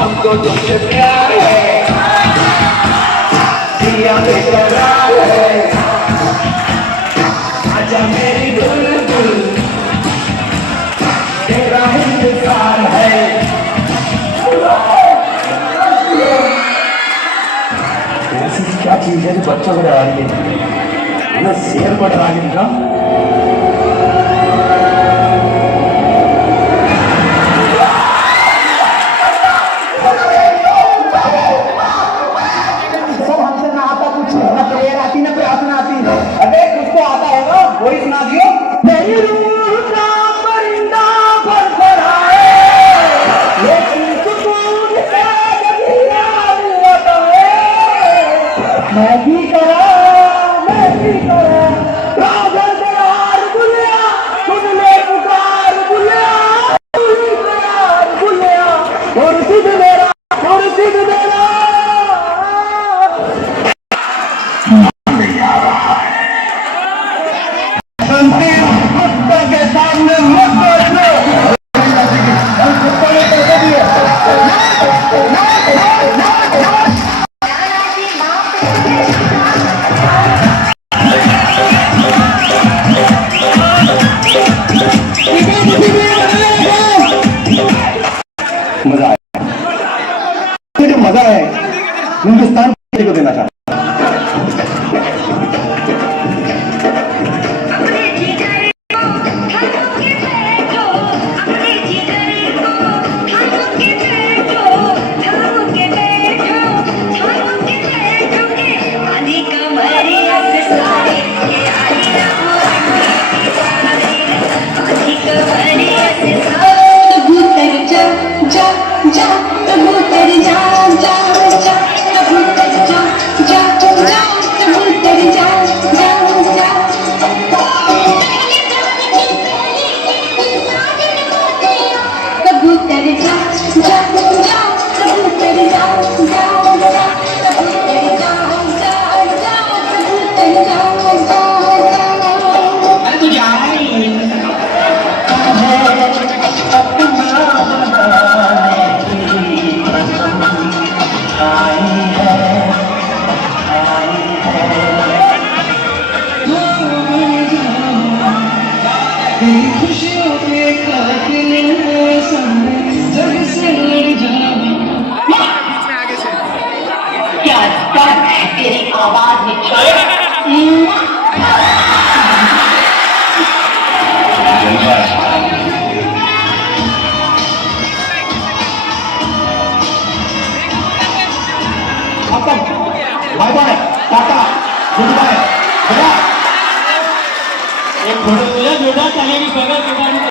हमको तुमसे प्यार है, दिया बेकरार है, आजा मेरी बुलबुल, तेरा इंतजार है। ऐसी क्या चीज है जो बच्चों को डरा रही है? मैं शेर को डरा के दिखा। अबे कुछ आता होगा, वही सुना दियो। मेरी रूह का परिंदा फड़फड़ाए, लेकिन सुकून से कभी याद आता है। मैं भी करा राजन दयाल बुलिया, सुन ले पुकार बुलिया, बुलिया और सिद्ध मेरा, और सिद्ध मेरा के सामने मत बैठो। मजा आया, जो मजा है हिंदुस्तान को देना चाहता। खुशियों के कातिल जग से लड़ जाना। क्या दर्द है तेरी आवाज में bye bye ta-ta goodbye. एक फोटो तुझ्या जोडा चालेल बघा